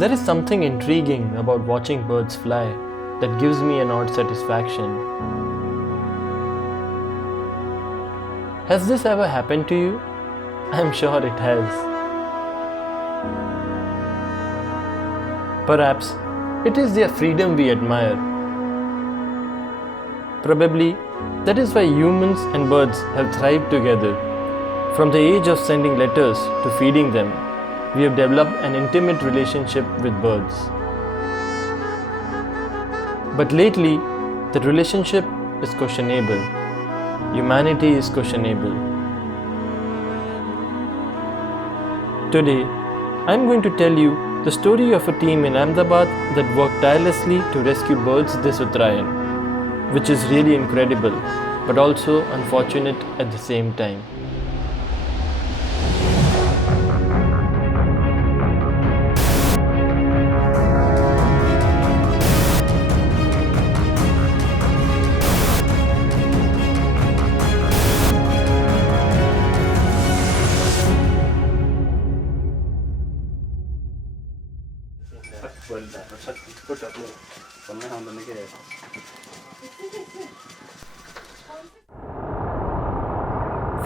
There is something intriguing about watching birds fly that gives me an odd satisfaction. Has this ever happened to you? I am sure it has. Perhaps it is their freedom we admire. Probably that is why humans and birds have thrived together. From the age of sending letters to feeding them, we have developed an intimate relationship with birds. But lately, that relationship is questionable. Humanity is questionable. Today, I am going to tell you the story of a team in Ahmedabad that worked tirelessly to rescue birds this Uttarayan, which is really incredible, but also unfortunate at the same time.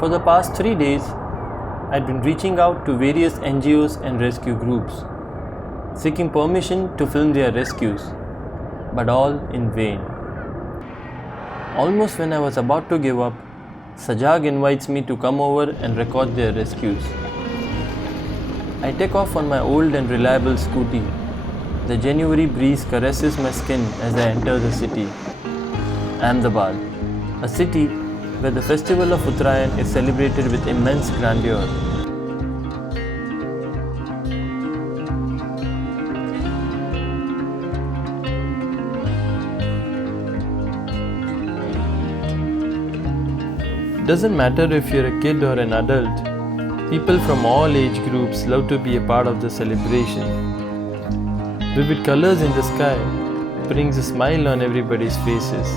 For the past 3 days, I'd been reaching out to various NGOs and rescue groups, seeking permission to film their rescues, but all in vain. Almost when I was about to give up, SAJAG invites me to come over and record their rescues. I take off on my old and reliable scooty. The January breeze caresses my skin as I enter the city. Ahmedabad, a city where the festival of Uttarayan is celebrated with immense grandeur. Doesn't matter if you're a kid or an adult, people from all age groups love to be a part of the celebration. Vivid colors in the sky brings a smile on everybody's faces.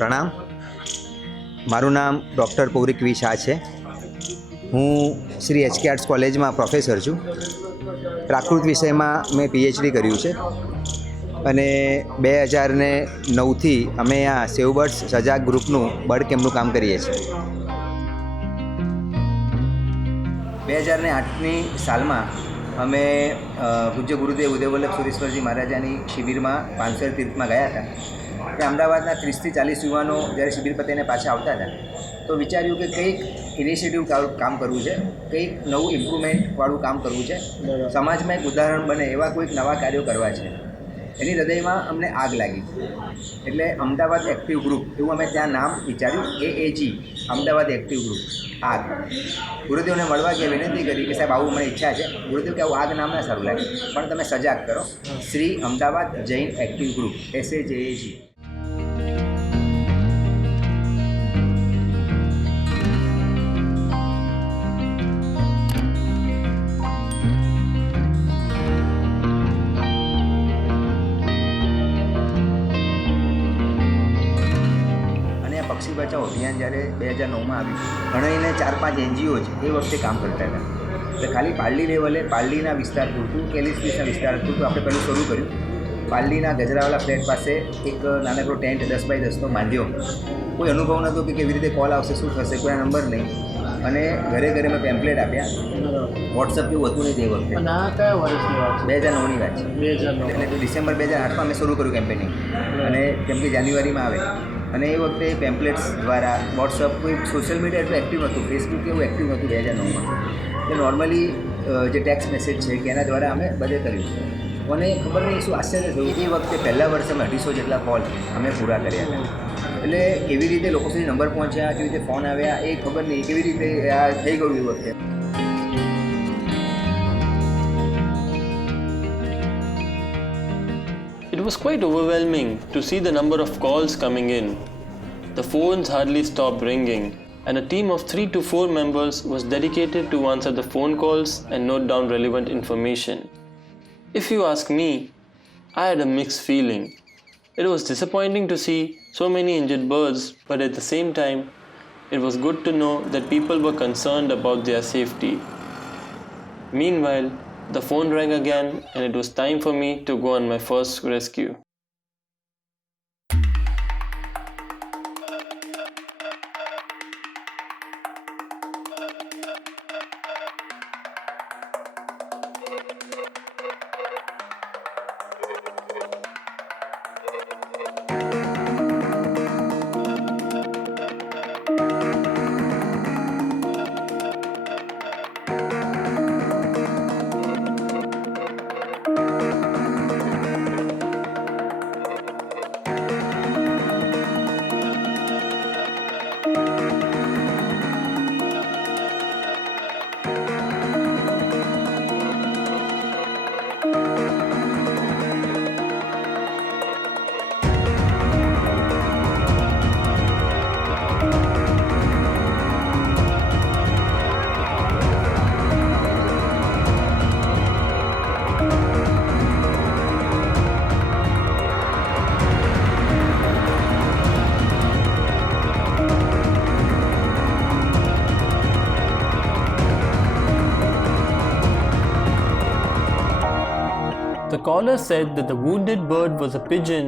પ્રણામ. મારું નામ ડૉક્ટર પૌરિક વી શાહ છે. હું Shri HK arts કોલેજમાં પ્રોફેસર છું. પ્રાકૃત વિષયમાં મેં પીએચડી કર્યું છે અને 2009થી અમે આ સેવ બર્ડ્સ સજાગ ગ્રુપનું બર્ડ કેમ્પનું કામ કરીએ છીએ. 2008ની સાલમાં અમે પૂજ્ય ગુરુદેવ ઉદયવલ્લભ સુરેશ્વરજી મહારાજાની શિબિરમાં 500 તીર્થમાં ગયા હતા. કે અમદાવાદના 30થી 40 યુવાનો જ્યારે શિબિર પતીને પાછા આવતા હતા તો વિચાર્યું કે કંઈક ઇનિશિયેટિવ કામ કરવું છે, કંઈક નવું ઇમ્પ્રુવમેન્ટવાળું કામ કરવું છે, સમાજમાં એક ઉદાહરણ બને એવા કોઈક નવા કાર્યો કરવા છે. એની હૃદયમાં અમને આગ લાગી. એટલે અમદાવાદ એક્ટિવ ગ્રુપ એવું અમે ત્યાં નામ વિચાર્યું, AAG અમદાવાદ એક્ટિવ ગ્રુપ આગ. ગુરુદેવને મળવા ગયા, વિનંતી કરી કે સાહેબ આવું મને ઈચ્છા છે. ગુરુદેવ કે આવું આગ નામ ના સારું લાગે, પણ તમે સજાગ કરો, શ્રી અમદાવાદ જૈન એક્ટિવ ગ્રુપ SAJAG. પક્ષી બચાવ અભિયાન જ્યારે 2009માં આવ્યું, ઘણાઈને 4-5 NGO એ વખતે કામ કરતા હતા. તો ખાલી પાલડી લેવલે પાલડીના વિસ્તાર પૂરતું, કેલિસ્પીસના વિસ્તાર પૂરતું આપણે પહેલું શરૂ કર્યું. પાલડીના ગજરાવાલા ફ્લેટ પાસે એક નાનકડો ટેન્ટ 10x10નો માંડ્યો. કોઈ અનુભવ નહોતો કે કેવી રીતે કોલ આવશે, શું થશે, કોઈ નંબર નહીં. અને ઘરે ઘરે મેં પેમ્પલેટ આપ્યા. વોટ્સઅપ જેવું હતું નહીં તે વખતે. 2009ની વાત છે. એટલે ડિસેમ્બર 2008માં મેં શરૂ કર્યું કેમ્પેનિંગ. અને કેમ કે જાન્યુઆરીમાં આવે, અને એ વખતે પેમ્પલેટ્સ દ્વારા વોટ્સઅપ, કોઈ સોશિયલ મીડિયા એટલું એક્ટિવ નહોતું, ફેસબુક એવું એક્ટિવ નહોતું 2009માં. એટલે નોર્મલી જે ટેક્સ્ટ મેસેજ છે કે એના દ્વારા અમે બધે કર્યું. મને ખબર નહીં શું આશ્ચર્ય થયું, એ વખતે પહેલા વર્ષે અમે 250 જેટલા કોલ અમે પૂરા કર્યા હતા. એટલે કેવી રીતે લોકો સુધી નંબર પહોંચ્યા, કેવી રીતે ફોન આવ્યા, એ ખબર નહીં, કેવી રીતે આ થઈ ગયું એ વખતે. It was quite overwhelming to see the number of calls coming in. The phones hardly stopped ringing, and a team of 3 to 4 members was dedicated to answer the phone calls and note down relevant information. If you ask me, I had a mixed feeling. It was disappointing to see so many injured birds, but at the same time, it was good to know that people were concerned about their safety. Meanwhile, the phone rang again and it was time for me to go on my first rescue. The caller said that the wounded bird was a pigeon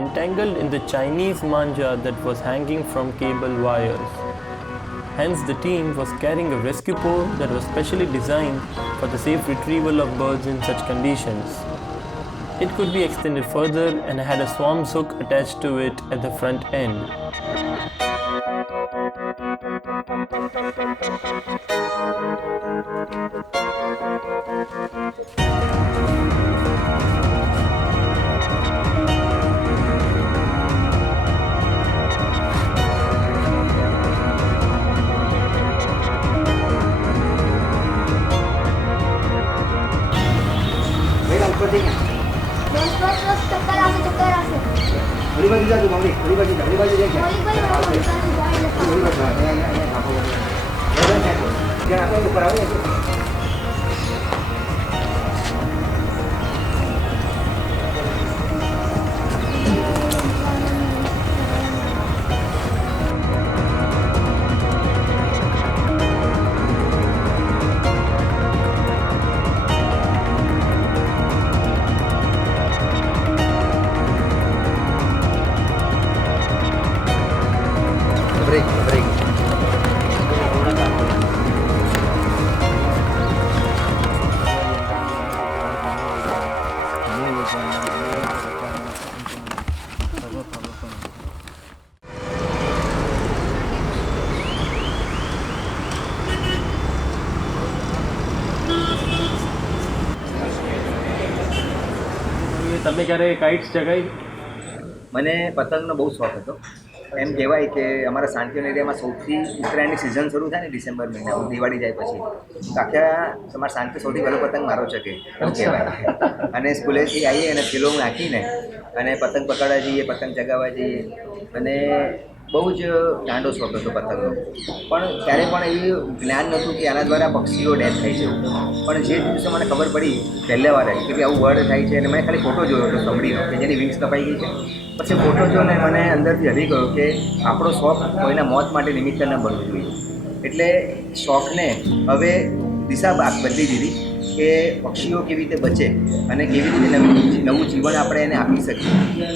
entangled in the Chinese manja that was hanging from cable wires. Hence, the team was carrying a rescue pole that was specially designed for the safe retrieval of birds in such conditions. It could be extended further and had a swarm's hook attached to it at the front end. તમે ક્યારે કાઇટ્સ ચગાવી? મને પતંગનો બહુ શોખ હતો. એમ કહેવાય કે અમારા શાંતિવન એરિયામાં સૌથી ઉત્તરાયણની સિઝન શરૂ થાય ને ડિસેમ્બર મહિના, દિવાળી જાય પછી, તો આખા તમારા શાંતિ સૌથી પહેલો પતંગ મારો ચગે એવું કહેવાય. અને સ્કૂલેથી આવીએ અને થેલો નાખીને અને પતંગ પકડવા જઈએ, પતંગ ચગાવવા જઈએ. અને બહુ જ ગાંડો શોખ હતો પતંગનો, પણ ત્યારે પણ એવું જ્ઞાન નહોતું કે આના દ્વારા પક્ષીઓ ડેથ થાય છે. પણ જે દિવસે મને ખબર પડી પહેલા વાર કે ભાઈ આવું બર્ડ થાય છે, અને મેં ખાલી ફોટો જોયો હતો સમડીનો કે જેની વિંગ્સ કપાઈ ગઈ છે. પછી ફોટો જોઈને મને અંદરથી હરી ગયો કે આપણો શોખ કોઈના મોત માટે નિમિત્ત ન બનવું જોઈએ. એટલે શોખને હવે દિશા બદલી દીધી કે પક્ષીઓ કેવી રીતે બચે અને કેવી રીતે નવું જીવન આપણે એને આપી શકીએ,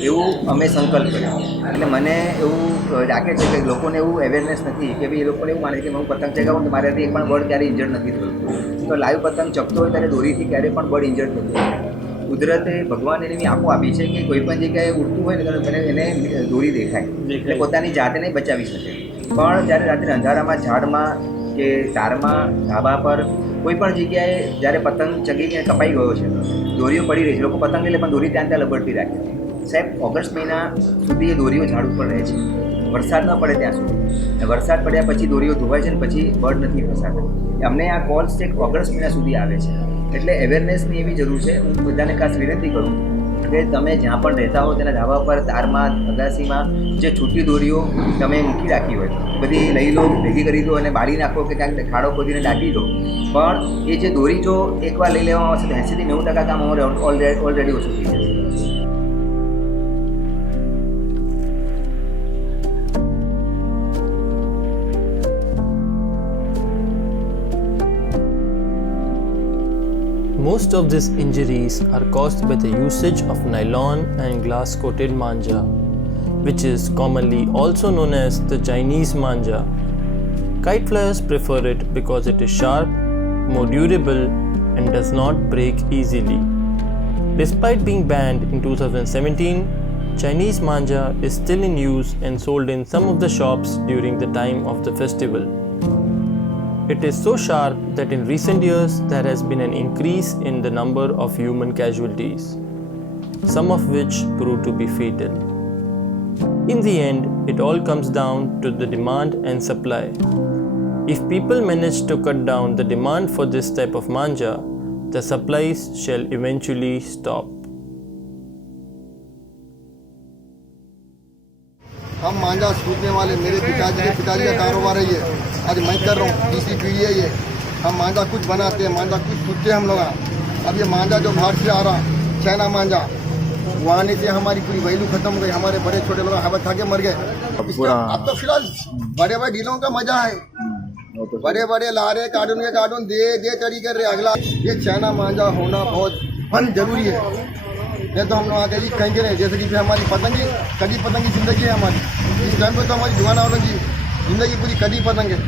એવું અમે સંકલ્પ કર્યો. એટલે મને એવું લાગે છે કે લોકોને એવું અવેરનેસ નથી કે ભાઈ એ લોકોને એવું માને કે હું પતંગ ચગાવું તો મારાથી એક પણ બર્ડ ક્યારેય ઇન્જર્ડ નથી થયું. તો લાઈવ પતંગ ચગતો હોય ત્યારે દોરીથી ક્યારેય પણ બર્ડ ઇન્જર્ડ થતું નથી. કુદરતે ભગવાન એની આંખો આપી છે કે કોઈ પણ જગ્યાએ ઉડતું હોય ને તો એને દોરી દેખાય, એટલે પોતાની જાતને બચાવી શકે. પણ જ્યારે રાત્રે અંધારામાં ઝાડમાં કે તારમાં ધાબા પર કોઈ પણ જગ્યાએ જ્યારે પતંગ ચગીને કપાઈ ગયો છે, દોરીઓ પડી રહી છે, લોકો પતંગ લે પણ દોરી ત્યાં લબડતી રાખે છે. સાહેબ, ઓગસ્ટ મહિના સુધી એ દોરીઓ ઝાડ ઉપર રહે છે, વરસાદ ન પડે ત્યાં સુધી. વરસાદ પડ્યા પછી દોરીઓ ધોવાય છે ને પછી બર્ડ નથી ફસાતા. અમને આ કોલ્સ એક ઓગસ્ટ મહિના સુધી આવે છે. એટલે અવેરનેસની એવી જરૂર છે. હું બધાને ખાસ વિનંતી કરું કે તમે જ્યાં પણ રહેતા હો તેના ધાબા પર, તારમાં, અગાસીમાં જે છૂટી દોરીઓ તમે મૂકી રાખી હોય બધી લઈ લો, ભેગી કરી દો અને બાળી નાખો કે ક્યાંક ખાડો ખોદીને દાટી દો. પણ એ જે દોરી જો એકવાર લઈ લેવામાં આવશે તો 80% થી 90% કામ ઓલરેડી ઓછું થઈ જશે. Most of these injuries are caused by the usage of nylon and glass coated manja, which is commonly also known as the Chinese manja. Kite flyers prefer it because it is sharp, more durable, and does not break easily. Despite being banned in 2017, Chinese manja is still in use and sold in some of the shops during the time of the festival. It is so sharp that in recent years there has been an increase in the number of human casualties, some of which prove to be fatal. In the end, it all comes down to the demand and supply. If people manage to cut down the demand for this type of manja, the supplies shall eventually stop. हम मांझा सूखने वाले, मेरे पिताजी के पिताजी का कारोबार है ये, आज मैं कर रहा हूँ, तीसरी पीढ़ी है ये। हम मांझा कुछ बनाते हैं, मांझा कुछ सूखते हैं हम लोग। अब ये मांझा जो बाहर से आ रहा, चाइना मांझा, वो आने से हमारी पूरी वैल्यू खत्म हो गई। हमारे बड़े छोटे लोग हवा खा के मर गए। अब तो फिलहाल बड़े बड़े डीलों का मजा है, बड़े बड़े ला रहे कार्टून के कार्टून दे चढ़ी कर रहे। अगला ये चाइना मांझा होना बहुत जरूरी है, नहीं तो हम लोग आगे कहेंगे नहीं। जैसे कि हमारी पतंगी कदी पतंगी जिंदगी है हमारी, इस टाइम पे तो हमारी जुआना वालों की जिंदगी पूरी कदी पतंग है।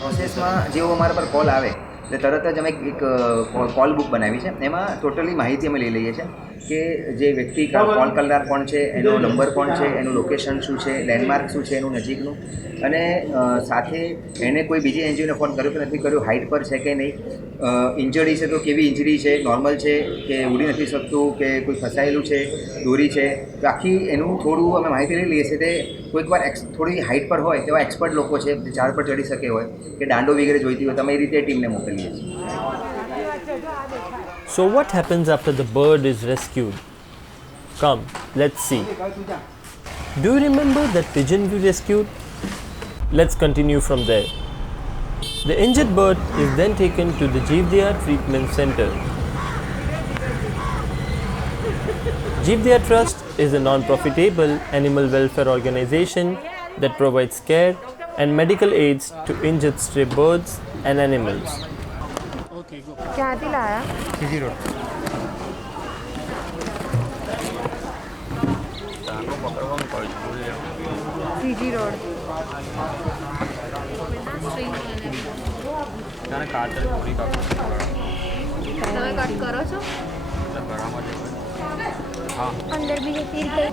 પ્રોસેસમાં જેવો અમારા પર કોલ આવે એટલે તરત જ અમે એક કોલ બુક બનાવી છે. એમાં ટોટલી માહિતી અમે લઈ લઈએ છીએ કે જે વ્યક્તિ કોલ કરનાર કોણ છે, એનો નંબર કોણ છે, એનું લોકેશન શું છે, લેન્ડમાર્ક શું છે એનું નજીકનું, અને સાથે એણે કોઈ બીજી એનજીઓને ફોન કર્યો કે નથી કર્યો, હાઇટ પર છે કે નહીં, ઇન્જરી છે તો કેવી ઇન્જરી છે, નોર્મલ છે કે ઉડી નથી શકતું કે કોઈ ફસાયેલું છે, દોરી છે. તો આખી એનું થોડું અમે માહિતી લઈ લઈએ છીએ. તે કોઈક વાર થોડી હાઇટ પર હોય તેવા એક્સપર્ટ લોકો છે જે ઝાડ પર ચડી શકે હોય કે દાંડો વગેરે જોઈતી હોય, તમે એ રીતે ટીમને મોકલીએ છીએ. So what happens after the bird is rescued? Come, let's see. Do you remember that pigeon we rescued? Let's continue from there. The injured bird is then taken to the Jeevdaya Treatment Center. Jeevdaya Trust is a non-profitable animal welfare organization that provides care and medical aids to injured stray birds and animals. ક્યાંથી લાયા? CG road. CG road. તમે cut કરો છો? અંદર બી જતી રીતે.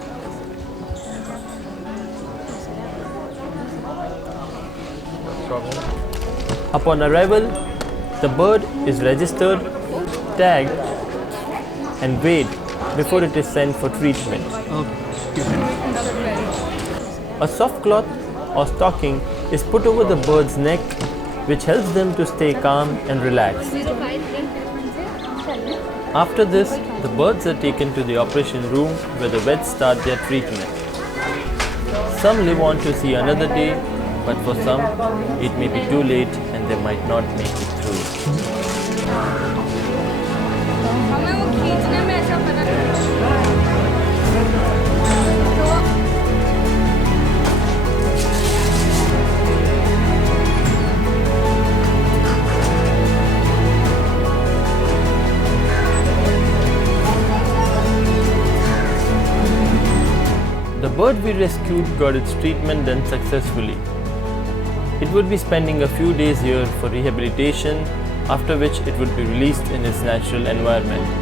Upon arrival, the bird is registered, tagged, and wait before it is sent for treatment. A soft cloth or stocking is put over the bird's neck, which helps them to stay calm and relaxed. After this, the birds are taken to the operation room where the vets start their treatment. Some live on to see another day, but for some, it may be too late and they might not make it through. The bird we rescued got its treatment done successfully. It would be spending a few days here for rehabilitation, after which it would be released in its natural environment.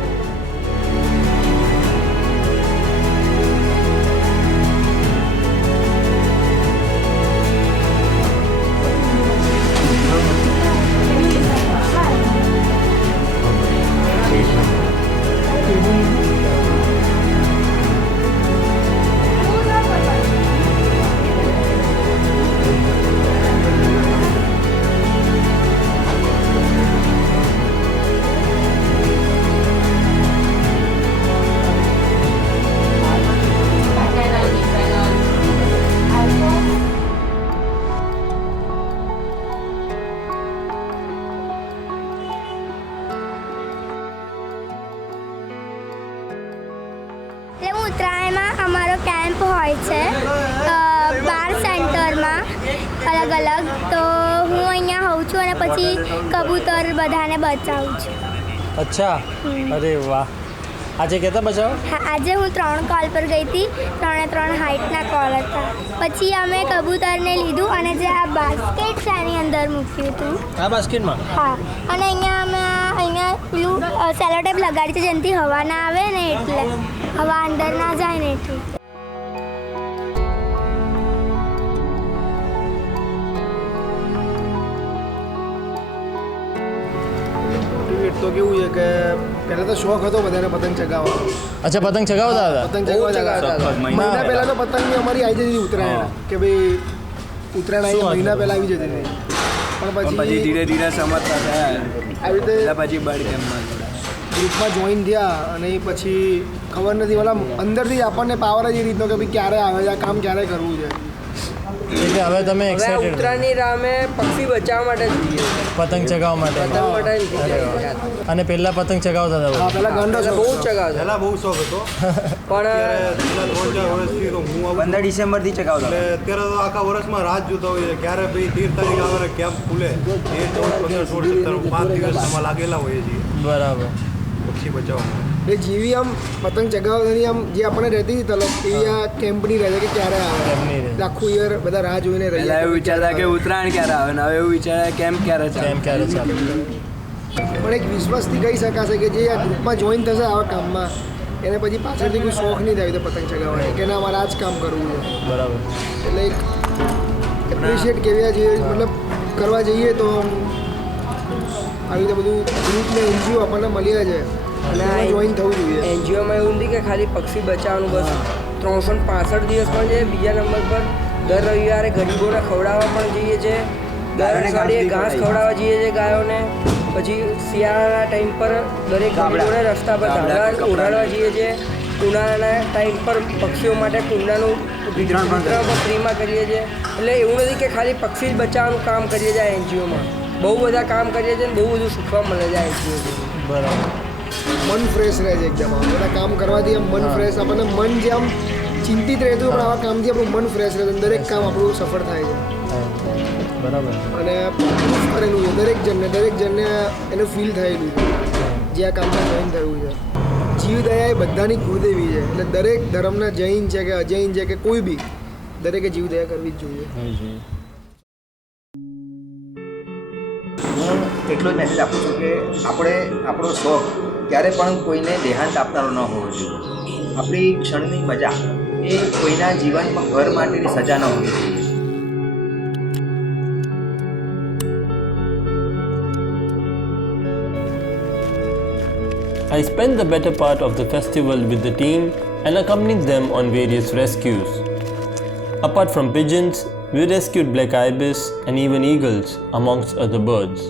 ઉત્તરાયણમાં અમારો કેમ્પ હોય છે 12 સેન્ટરમાં અલગ અલગ, તો હું અહીંયા હોઉં છું અને પછી કબૂતર બધાને બચાવું છું. અચ્છા, અરે વાહ. આજે કેટલા બચાવો? હા, આજે હું 3 કોલ પર ગઈ હતી, 3 હાઇટના કોલ હતા. પછી અમે કબૂતરને લીધું અને જે આ બાસ્કેટ છે એની અંદર મૂક્યું હતું. આ બાસ્કેટમાં? હા, અને અહીંયા પેલું સેલોટેપ લગાડી છે જેનાથી હવા ના આવે ને, એટલે હવા અંદર ના જાય ને એટલે. તો કેવું છે કે પહેલાં તો શોખ હતો બધાને પતંગ ચગાવવાનો. અચ્છા, પતંગ ચગાવતા હતા? પતંગ ચગાવતા હતા. મહિના પહેલાં તો પતંગની અમારી આવી જતી હતી ઉત્તરાયણ, કે ભાઈ ઉત્તરાયણ આવી મહિના પહેલાં આવી જતી હતી. પણ પછી ધીરે ધીરે સમજતા થયા આવી રીતે પછી બર્ડ કેમ્પમાં ગ્રુપમાં જોઈન થયા અને પછી ખબર નથી, મતલબ અંદરથી જ આપણને પાવર જ એ રીતનો કે ભાઈ ક્યારે આવે છે આ કામ, ક્યારે કરવું છે. એટલે હવે તમે એક્સાઇટેડ? ઉત્તરાયણની રામે પક્ષી બચાવવા માટે જોઈએ, પતંગ ચગાવવા માટે. અને પહેલા પતંગ ચગાવતા હતા? હા, પહેલાં ગાંડો બહુ ચગાવતા. પહેલા બહુ શોખ હતો, પણ 3-4 વર્ષથી તો હું આવું 15 ડિસેમ્બરથી ચગાવતા. એટલે અત્યારે તો આખા વર્ષમાં રાહ જોતા હોઈએ ક્યારે ભાઈ 13 તારીખ આવે કેમ્પ ખુલે. 13, 14, 15, 16, 17, 5 દિવસ એમાં લાગેલા હોઈએ છીએ બરાબર. પક્ષી બચાવવામાં. એ જેવી આમ પતંગ ચગાવવાની આમ જે આપણને રહેતી હતી તલબ, એવી આ કેમ્પની રહે છે કે ક્યારે આવે. આખું યર બધા રાહ જોઈને રહે. પહેલા એવું વિચારતા કે ઉત્તરાયણ ક્યારે આવે, ને હવે એવું વિચારે કેમ્પ ક્યારે કેમ ક્યારે ચાલે. પણ એક વિશ્વાસથી કહી શકાશે કે જે આ ગ્રુપમાં જોઈન થશે આવા કામમાં, એને પછી પાછળથી કોઈ શોખ નહીં થાય તો પતંગ ચગાવવાની, કે ના અમારે આ જ કામ કરવું છે. બરાબર. એટલે એક એપ્રિશિએટ કેવા જોઈએ, મતલબ કરવા જઈએ તો આવી રીતે બધું ગ્રુપને એનજીઓ આપણને મળ્યા છે અને આ જોઈન થવું જોઈએ. એનજીઓમાં એવું નથી કે ખાલી પક્ષી બચાવવાનું, બસ 365 દિવસ પણ છે. બીજા નંબર પર દર રવિવારે ગરીબોને ખવડાવવા પણ જઈએ છીએ, દર અઠવાડિયે ઘાસ ખવડાવવા જઈએ છીએ ગાયોને. પછી શિયાળાના ટાઈમ પર દરેક ગરીબોને રસ્તા પર ધાબળા ઓઢાડવા જઈએ છીએ. ઉનાળાના ટાઈમ પર પક્ષીઓ માટે કુંડાનું વિતરણ પણ ફ્રીમાં કરીએ છીએ. એટલે એવું નથી કે ખાલી પક્ષી જ બચાવવાનું કામ કરીએ છીએ આ એનજીઓમાં, બહુ બધા કામ કરીએ છીએ અને બહુ બધું શીખવા મળે છે આ એનજીઓથી. બરાબર. મન ફ્રેશ રહે છે એકદમ. આમ બધા કામ કરવાથી આમ મન ફ્રેશ, આપણને મન જે આમ ચિંતિત રહેતું પણ આવા કામથી આપણું મન ફ્રેશ રહે છે, દરેક કામ આપણું સફળ થાય છે. બરાબર. અને પ્રૂફ કરેલું છે દરેક જણને એનું ફીલ થયેલું છે જે આ કામમાં જોઈન થયું છે. જીવદયા એ બધાની કુળદેવી છે, એટલે દરેક ધર્મના જૈન છે કે અજૈન છે કે કોઈ બી, દરેકે જીવદયા કરવી જ જોઈએ. એટલો જ મેસેજ આપું છું કે આપણે આપણો શોખ ક્યારે પણ કોઈને દેહાંત આપનારો ન હોવો જોઈએ. આપણી ક્ષણની મજા એ કોઈના જીવનમાં ઘર માટેની સજા ન હોવી જોઈએ. I spent the better part of the festival with the team and accompanied them on various rescues. Apart from pigeons, we rescued black ibis and even eagles, amongst other birds.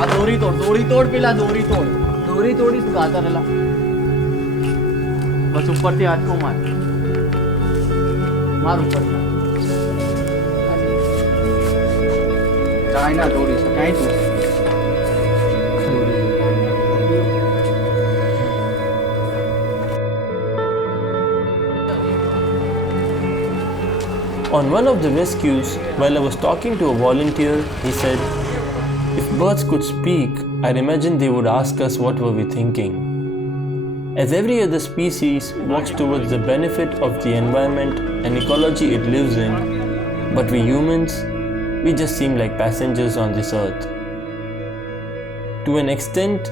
આ દોરી તોડ પેલા દોરી તોડી ગાતા રહેલા બસ ઉપરથી હાથકો માર ઉપર કાંઈ ના દોરી છે કાંઈ તું On one of the rescues, while I was talking to a volunteer, he said, "If birds could speak, I'd imagine they would ask us what were we thinking." As every other species works towards the benefit of the environment and ecology it lives in, but we humans, we just seem like passengers on this earth. To an extent,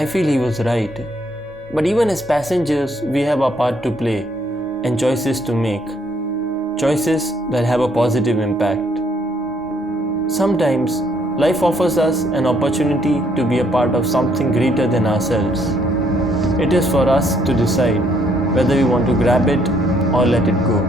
I feel he was right. But even as passengers, we have our part to play and choices to make. Choices that have a positive impact. Sometimes, life offers us an opportunity to be a part of something greater than ourselves. It is for us to decide whether we want to grab it or let it go.